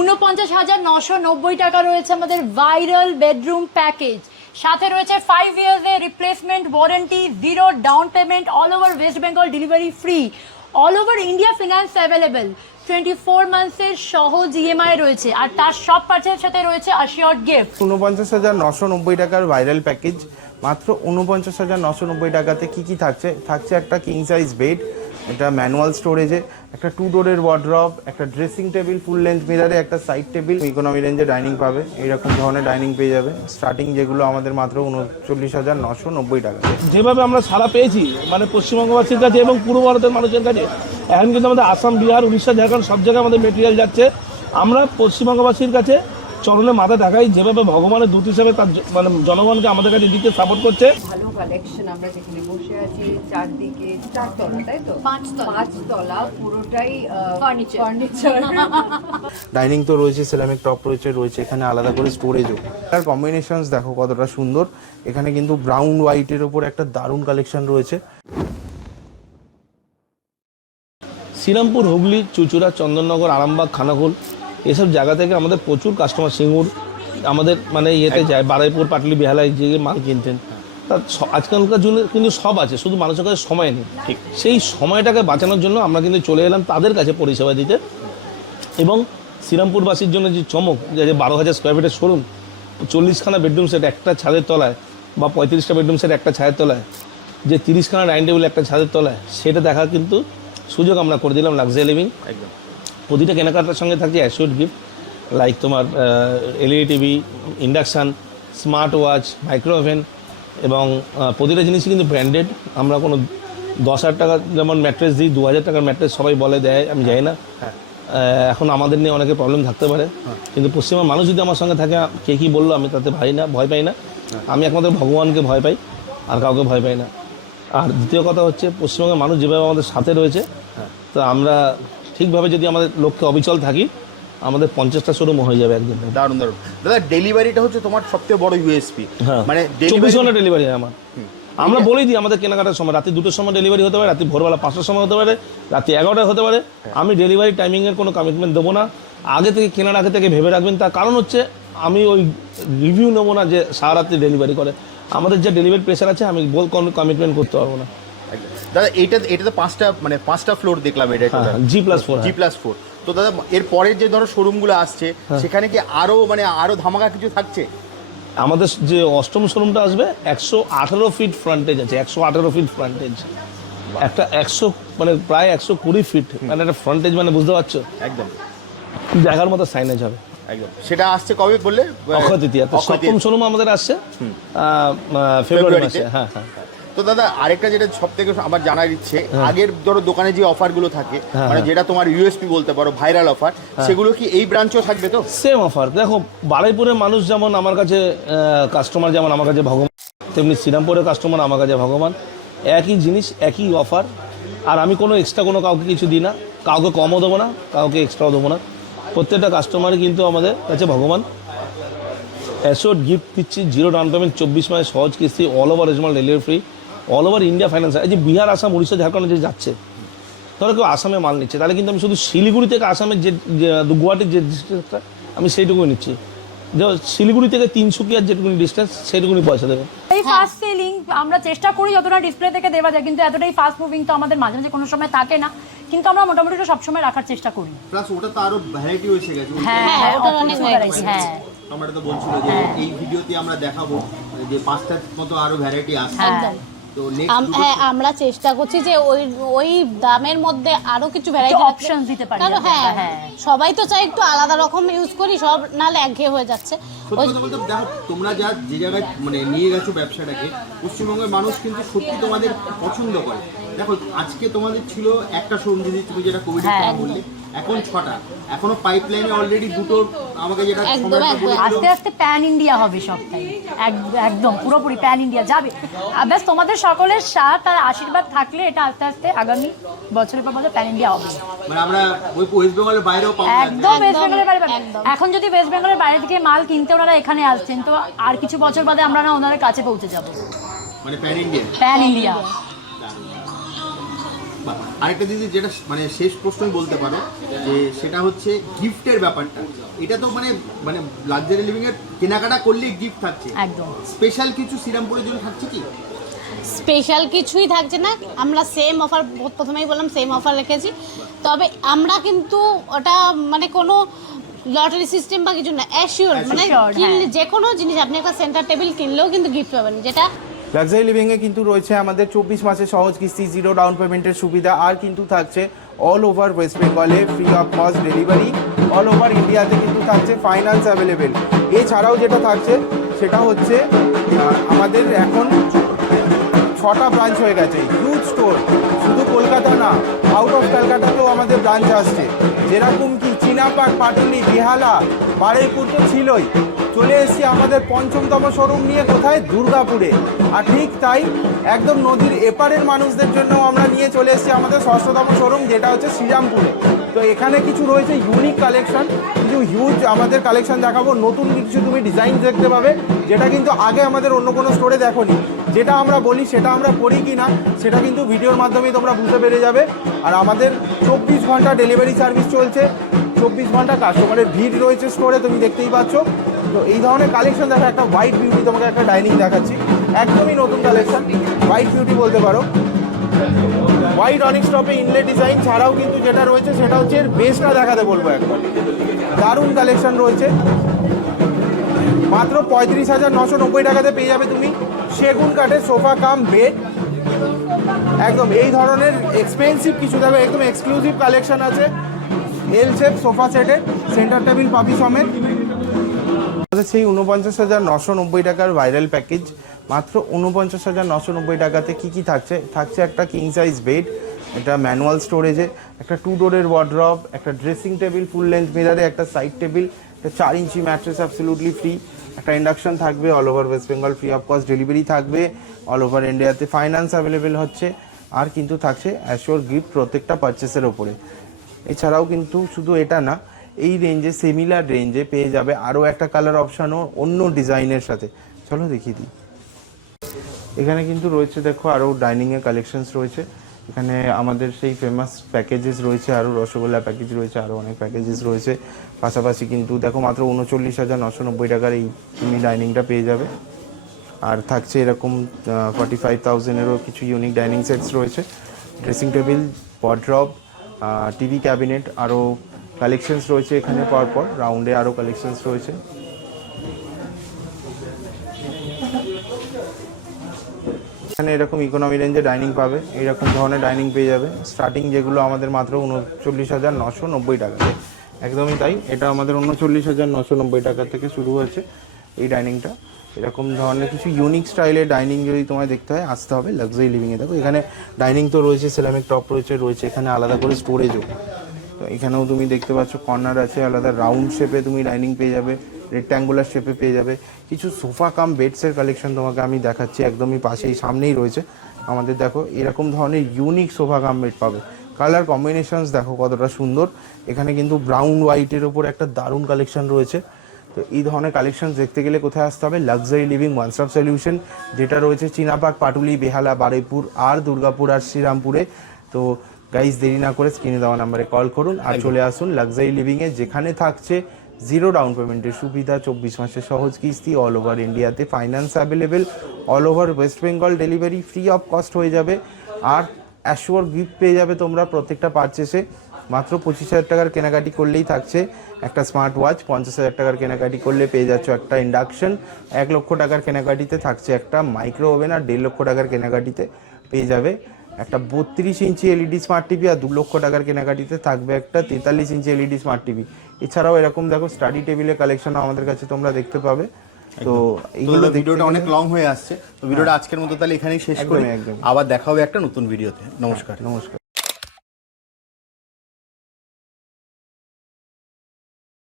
উনপঞ্চাশ হাজার নশো নব্বই টাকা রয়েছে আমাদের ভাইরাল বেডরুম প্যাকেজ। সাথে রয়েছে ফাইভ ইয়ার্স এর replacement warranty zero down payment all over West Bengal delivery free all over India finance available twenty four মান্থসের সহজ ইএমআই রয়েছে, আর তার সব পার্চের সাথে রয়েছে আশিয়ড গিফট উনপঞ্চাশ হাজার নশো নব্বই টাকার ভাইরাল প্যাকেজ মাত্র উনপঞ্চাশ হাজার নশো নব্বই টাকাতে কি কি থাকছে? থাকছে একটা কিং সাইজ বেড এটা ম্যানুয়াল স্টোরেজে একটা টু ডোরের ওয়ার্ড্রপ একটা ড্রেসিং টেবিল ফুল লেন্থ মিরারে একটা সাইড টেবিল ইকোনমি রেঞ্জে ডাইনিং পাবে। এইরকম ধরনের ডাইনিং পেয়ে যাবে। স্টার্টিং যেগুলো আমাদের মাত্র উনচল্লিশ হাজার নশো নব্বই টাকা। যেভাবে আমরা সারা পেয়েছি মানে পশ্চিমবঙ্গবাসীর কাছে এবং পূর্ব ভারতের মানুষের কাছে, এখন কিন্তু আমাদের আসাম, বিহার, উড়িষ্যা, ঝাড়খণ্ড সব জায়গায় আমাদের মেটেরিয়াল যাচ্ছে। আমরা পশ্চিমবঙ্গবাসীর কাছে চরণে মাথা দেখাই যেভাবে ভগবানের দূত হিসেবে তার মানে জনগণকে আমাদের কাছে দিতে সাপোর্ট করছে। ভালো কালেকশন আমরা যেখানে বসে আছি চারদিকে চারতলা তাই তো? পাঁচতলা। পাঁচতলা পুরোটাই Furniture. ফার্নিচার ডাইনিং তো রয়েছে সেরামিক টপ রয়েছে রয়েছে এখানে আলাদা করে স্টোরেজও তার কম্বিনেশনস দেখো কতটা সুন্দর। এখানে কিন্তু ব্রাউন হোয়াইটের ওপর একটা দারুণ কালেকশন রয়েছে। শ্রীরামপুর হুগলি চুচুড়া চন্দননগর আরামবাগ খানাকুল এসব জায়গা থেকে আমাদের প্রচুর কাস্টমার সিঙ্গুর আমাদের মানে ইয়েতে যায় বারাইপুর পাটলি বেহালায় যে মাল কিনতেন। তা আজকালকার জন্য কিন্তু সব আছে শুধু মানুষের কাছে সময় নেই। ঠিক। সেই সময়টাকে বাঁচানোর জন্য আমরা কিন্তু চলে এলাম তাদের কাছে পরিষেবা দিতে। এবং শ্রীরামপুরবাসীর জন্য যে চমক যে বারো হাজার স্কোয়ার ফিটের শোরুম চল্লিশখানা বেডরুম সেট একটা ছাদের তলায় বা পঁয়ত্রিশটা বেডরুম সেট একটা ছাদের তলায় যে তিরিশখানা ডাইনিং টেবিল একটা ছাদের তলায় সেটা দেখার কিন্তু সুযোগ আমরা করে দিলাম লাক্সারি লিভিং একদম। প্রতিটা কেনাকাটার সঙ্গে থাকছে অ্যাসিওর গিফট লাইক তোমার LED TV induction smart watch micro oven এবং প্রতিটা জিনিসই কিন্তু ব্র্যান্ডেড আমরা কোনো দশ হাজার টাকা যেমন ম্যাট্রেস দিই দু হাজার টাকার ম্যাট্রেস সবাই বলে দেয় আমি জানি না। এখন আমাদের নিয়ে অনেকে প্রবলেম থাকতে পারে। কিন্তু পশ্চিমবঙ্গের মানুষ যদি আমার সঙ্গে থাকে কে কী বলল আমি তাতে ভাই না ভয় পাই না। আমি একমাত্র ভগবানকে ভয় পাই আর কাউকে ভয় পাই না। আর দ্বিতীয় কথা হচ্ছে পশ্চিমবঙ্গের মানুষ যেভাবে আমাদের সাথে রয়েছে তো আমরা ঠিকভাবে যদি আমাদের লক্ষ্যে অবিচল থাকি আমাদের পঞ্চাশটা শোরুম হয়ে যাবে একদিন। দারুণ দারুণ। দাদা ডেলিভারিটা হচ্ছে তোমার সবচেয়ে বড় ইউএসপি হ্যাঁ। মানে চব্বিশ ডেলিভারি ঘণ্টা ডেলিভারি হয় আমার। আমরা বলেই দিই আমাদের কেনাকাটার সময় রাতে দুটোর সময় ডেলিভারি হতে পারে রাতে ভোরবেলা পাঁচটার সময় হতে পারে রাতে এগারোটায় হতে পারে। আমি ডেলিভারি টাইমিংয়ের কোনো কমিটমেন্ট দেবো না। আগে থেকে কেনার আগে থেকে ভেবে রাখবেন। তার কারণ হচ্ছে আমি ওই রিভিউ নেব না যে সারা রাত্রি ডেলিভারি করে। আমাদের যে ডেলিভারি প্রেশার আছে আমি বল কোনো কমিটমেন্ট করতে পারব না। দাদা এইটা এটাতে পাঁচটা মানে পাঁচটা ফ্লোর দেখলাম এটা G plus four G plus four তো দাদা এর পরের যে ধরো শোরুমগুলো আসছে হ্যাঁ। সেখানে কি আরও মানে আরও ধামাকা কিছু থাকছে? আমাদের যে অষ্টম শোরুমটা আসবে একশো আঠারো ফিট ফ্রন্টেজ আছে একশো আঠারো ফিট ফ্রন্টেজ একটা একশো মানে প্রায় একশো কুড়ি ফিট মানে একটা ফ্রন্টেজ মানে বুঝতে পারছ? একদম। দেখার মতো সাইনেজ হবে। একদম। সেটা আসছে কবে বললে? অক্ষয় তৃতীয়া সপ্তম শোরুম আমাদের আসছে ফেব্রুয়ারি মাসে হ্যাঁ হ্যাঁ। তো দাদা আরেকটা যেটা সব থেকে আমার জানার ইচ্ছে আগের ধরো দোকানে যে অফারগুলো থাকে হ্যাঁ, মানে যেটা তোমার ইউএসপি বলতে পারো ভাইরাল অফার সেগুলো কি এই ব্রাঞ্চও থাকবে তো? সেম অফার দেখো বারুইপুরের মানুষ যেমন আমার কাছে কাস্টমার যেমন আমার কাছে ভগবান তেমনি শ্রীরামপুরের কাস্টমার আমার কাছে ভগবান। একই জিনিস একই অফার আর আমি কোনো এক্সট্রা কোনো কাউকে কিছু দিই না। কাউকে কমও দেবো না কাউকে এক্সট্রাও দেবো না। প্রত্যেকটা কাস্টমারই কিন্তু আমাদের কাছে ভগবান। অ্যাসোড গিফট দিচ্ছি জিরো ডাউন পেমেন্ট চব্বিশ মাসে সহজ কিস্তি all over রেজমাল delivery free all over India finance এই যে বিহার আসাম উড়িষ্যা ঝাড়খণ্ডে যে যাচ্ছে ধরো কেউ আসামে মাল নিচ্ছে তাহলে কিন্তু আমি শুধু শিলিগুড়ি থেকে আসামের যে গুয়াহাটির যে ডিস্টেন্সটা আমি সেইটুকুই নিচ্ছি। যে শিলিগুড়ি থেকে তিনশুকিয়ার যেটুকুনি ডিস্টেন্স সেইটুকুনি পয়সা দেবে। এই ফাস্ট সেলিং আমরা চেষ্টা করি যতটা ডিসপ্লে থেকে দেওয়া যায় কিন্তু এতটাই ফাস্ট মুভিং তো আমাদের মাঝে মাঝে কোনো সময় থাকে না। কিন্তু আমরা মোটামুটি ওটা সবসময় রাখার চেষ্টা করি। প্লাস ওটা তো আরও ভ্যারাইটি এসে গেছে হ্যাঁ হ্যাঁ ওটার অনেক variety, হ্যাঁ। আমরা তো বলছিল যে এই ভিডিওতে আমরা দেখাবো যে পাঁচটার মতো আরও ভ্যারাইটি আসছে। হ্যাঁ আমরা চেষ্টা করছি যে ওই ওই দামের মধ্যে আরও কিছু ভ্যারাইটি options দিতে পারি কারণ হ্যাঁ হ্যাঁ। সবাই তো চাই একটু আলাদা রকম ইউজ করি সব নাহলে একঘেয়ে হয়ে যাচ্ছে। তোমরা যা যে জায়গায় মানে নিয়ে গেছো ব্যবসাটাকে পশ্চিমবঙ্গের মানুষ কিন্তু সত্যি তোমাদের পছন্দ করে। দেখো আজকে তোমাদের ছিল একটা শোরুম যদি তুমি যেটা কোভিড হ্যাঁ, বললে এখন ছটা। এখনও পাইপলাইনে অলরেডি দুটো আমাকে যেটা একদম, একদম। আস্তে আস্তে প্যান ইন্ডিয়া হবে সবটাই একদম পুরোপুরি প্যান ইন্ডিয়া যাবে। আর ব্যাস তোমাদের সকলের সাথ আর আশীর্বাদ থাকলে এটা আস্তে আস্তে আগামী বছরের পর বছর প্যান ইন্ডিয়া হবে। মানে আমরা ওই ওয়েস্ট বেঙ্গলের বাইরেও পাবো একদম ওয়েস্ট বেঙ্গলের বাইরে এখন যদি ওয়েস্ট বেঙ্গলের বাইরে থেকে মাল কিনতে ওনারা এখানে আসছেন তো আর কিছু বছর বাদে আমরা না ওনাদের কাছে পৌঁছে যাব। মানে প্যান ইন্ডিয়া প্যান ইন্ডিয়া আরেকটা দিদি যেটা মানে শেষ প্রশ্নই বলতে পারো যে সেটা হচ্ছে গিফটের ব্যাপারটা। এটা তো মানে মানে লাক্সারি লিভিং এর কেনাকাটা করলেই গিফট থাকছে। একদম। স্পেশাল কিছু শ্রীরামপুরের জন্য থাকছে কি? স্পেশাল কিছুই থাকছে না। আমরা সেম অফার প্রথমেই বললাম সেম অফার রেখেছি। তবে আমরা কিন্তু ওটা মানে কোনো লটারি সিস্টেম বা কিছু না অ্যাসিওর মানে কিনলে হ্যাঁ। যে কোনো জিনিস আপনি একটা সেন্টার টেবিল কিনলেও কিন্তু গিফট পাবেন। যেটা লাক্সারি লিভিংয়ে কিন্তু রয়েছে আমাদের চব্বিশ মাসের সহজ কিস্তি জিরো ডাউন পেমেন্টের সুবিধা, আর কিন্তু থাকছে অল ওভার ওয়েস্ট বেঙ্গলে free of cost delivery all over ইন্ডিয়াতে কিন্তু থাকছে ফাইন্যান্স অ্যাভেলেবেল এছাড়াও যেটা থাকছে, সেটা হচ্ছে আমাদের এখন ছটা ব্রাঞ্চ হয়ে গেছে হিউজ স্টোর শুধু কলকাতা না আউট অফ কলকাতাতেও আমাদের ব্রাঞ্চ আসছে। যেরকম কি চিনাপাক পাটুলি, বেহালা, বারুইপুর তো ছিলই। চলে এসেছি আমাদের পঞ্চমতম শোরুম নিয়ে কোথায়? দুর্গাপুরে। আর ঠিক তাই একদম নদীর এপারের মানুষদের জন্য আমরা নিয়ে চলে এসেছি আমাদের ষষ্ঠতম শোরুম, যেটা হচ্ছে শ্রীরামপুরে। তো এখানে কিছু রয়েছে ইউনিক কালেকশন কিছু হিউজ আমাদের কালেকশন দেখাবো। নতুন কিছু তুমি ডিজাইন দেখতে পাবে, যেটা কিন্তু আগে আমাদের অন্য কোনো স্টোরে দেখোনি। যেটা আমরা বলি, সেটা আমরা করি কি না সেটা কিন্তু ভিডিওর মাধ্যমেই তোমরা বুঝতে পেরে যাবে। আর আমাদের চব্বিশ ঘণ্টা ডেলিভারি সার্ভিস চলছে। চব্বিশ ঘণ্টা কাস্টমারের ভিড় রয়েছে স্টোরে তুমি দেখতেই পাচ্ছ। তো এই ধরনের কালেকশন দেখো একটা হোয়াইট বিউটি তোমাকে একটা ডাইনিং দেখাচ্ছি। একদমই নতুন কালেকশন হোয়াইট বিউটি বলতে পারো। হোয়াইট অনিক স্টপে ইনলে ডিজাইন ছাড়াও কিন্তু যেটা রয়েছে, সেটা হচ্ছে এর বেসটা দেখাতে বলব একবার। দারুণ কালেকশন রয়েছে। মাত্র পঁয়ত্রিশ হাজার নশো নব্বই টাকাতে পেয়ে যাবে তুমি। সেগুন কাঠের সোফা কাম বেড একদম এই ধরনের এক্সপেন্সিভ কিছু দেবে একদম এক্সক্লুসিভ কালেকশন আছে। এল শেপ সোফা সেটের সেন্টার টেবিল পাবি সমেত। আমাদের সেই উনপঞ্চাশ হাজার নশো নব্বই টাকার ভাইরাল প্যাকেজ মাত্র উনপঞ্চাশ হাজার নশো নব্বই টাকাতে কী কী থাকছে? থাকছে একটা কিং সাইজ বেড এটা ম্যানুয়াল স্টোরেজে একটা টু ডোরের ওয়ার্ড্রপ একটা ড্রেসিং টেবিল ফুল লেন্থ মিরারে একটা সাইড টেবিল একটা চার ইঞ্চি ম্যাট্রেস অ্যাবসলিউটলি ফ্রি একটা ইন্ডাকশন থাকবে all over West Bengal free of cost delivery থাকবে অল ওভার ইন্ডিয়াতে ফাইন্যান্স অ্যাভেলেবেল হচ্ছে, আর কিন্তু থাকছে অ্যাশোর গিফট প্রত্যেকটা পারচেসের ওপরে। এছাড়াও কিন্তু শুধু এটা না এই রেঞ্জে সিমিলার রেঞ্জে পেয়ে যাবে আরও একটা কালার অপশানও অন্য ডিজাইনের সাথে। চলো দেখিয়ে দিই। এখানে কিন্তু রয়েছে, দেখো, আরও ডাইনিংয়ের কালেকশনস রয়েছে। এখানে আমাদের সেই ফেমাস প্যাকেজেস রয়েছে, আরও রসগোল্লা প্যাকেজ রয়েছে, আরও অনেক প্যাকেজেস রয়েছে। পাশাপাশি কিন্তু, দেখো, মাত্র উনচল্লিশ হাজার নশো নব্বই টাকার এই তুমি ডাইনিংটা পেয়ে যাবে। আর থাকছে এরকম ফর্টি ফাইভ থাউজেন্ডেরও কিছু ইউনিক ডাইনিং সেটস রয়েছে। ড্রেসিং টেবিল পড্রপ টিভি ক্যাবিনেট আরও কালেকশনস রয়েছে এখানে পরপর রাউন্ডে আরও কালেকশনস রয়েছে। এখানে এরকম ইকোনমি রেঞ্জে ডাইনিং পাবে এইরকম ধরনের ডাইনিং পেয়ে যাবে। স্টার্টিং যেগুলো আমাদের মাত্র উনচল্লিশ হাজার নশো নব্বই টাকাতে একদমই তাই, এটা আমাদের উনচল্লিশ হাজার নশো নব্বই টাকা থেকে শুরু হয়েছে এই ডাইনিংটা এরকম ধরনের কিছু ইউনিক স্টাইলের ডাইনিং যদি তোমায় দেখতে হয়, আসতে হবে লাক্সারি লিভিংয়ে দেখো, এখানে ডাইনিং তো রয়েছে সেরামিক টপ রয়েছে রয়েছে এখানে আলাদা করে স্টোরেজও তো এখানেও তুমি দেখতে পাচ্ছ কর্নার আছে, আলাদা রাউন্ড শেপে তুমি ডাইনিং পেয়ে যাবে রেক্ট্যাঙ্গুলার শেপে পেয়ে যাবে। কিছু সোফা কাম বেডসের কালেকশন তোমাকে আমি দেখাচ্ছি, একদমই পাশেই, সামনেই রয়েছে। আমাদের দেখো, এরকম ধরনের ইউনিক সোফা কাম বেড পাবে। কালার কম্বিনেশনস দেখো কতটা সুন্দর। এখানে কিন্তু ব্রাউন হোয়াইটের ওপর একটা দারুণ কালেকশন রয়েছে। তো এই ধরনের কালেকশন দেখতে গেলে কোথায় আসতে হবে? Luxury living one stop solution যেটা রয়েছে চিনাপাক, পাটুলি, বেহালা বারুইপুর আর দুর্গাপুর আর শ্রীরামপুরে। তো গাইজ দেরি না করে স্ক্রিনে দেওয়া নাম্বারে কল করুন আর চলে আসুন লাক্সারি লিভিংয়ে যেখানে থাকছে জিরো ডাউন পেমেন্টের সুবিধা চব্বিশ মাসের সহজ কিস্তি অল ওভার ইন্ডিয়াতে finance available all over West Bengal delivery free of cost হয়ে যাবে। আর অ্যাশোর গিফট পেয়ে যাবে তোমরা প্রত্যেকটা পারচেসে মাত্র পঁচিশ হাজার টাকার কেনাকাটি করলেই থাকছে। একটা স্মার্ট ওয়াচ পঞ্চাশ হাজার টাকার কেনাকাটি করলে পেয়ে যাচ্ছ একটা ইন্ডাকশন এক লক্ষ টাকার কেনাকাটিতে থাকছে একটা মাইক্রো ওভেন আর দেড় লক্ষ টাকার কেনাকাটিতে পেয়ে যাবে। একটা বত্রিশ ইঞ্চি এলইডি স্মার্ট টিভি আর দু লক্ষ টাকার কেনাকাটিতে থাকবে একটা তেতাল্লিশ ইঞ্চি এলইডি স্মার্ট টিভি এছাড়াও এরকম দেখো স্টাডি টেবিলের কালেকশন আমাদের কাছে তোমরা দেখতে পাবে। তো এইগুলো ভিডিওটা অনেক লং হয়ে আসছে। তো ভিডিওটা আজকের মতো তাহলে এখানেই শেষ করে। একদমই। আবার দেখা হবে একটা নতুন ভিডিওতে নমস্কার। নমস্কার।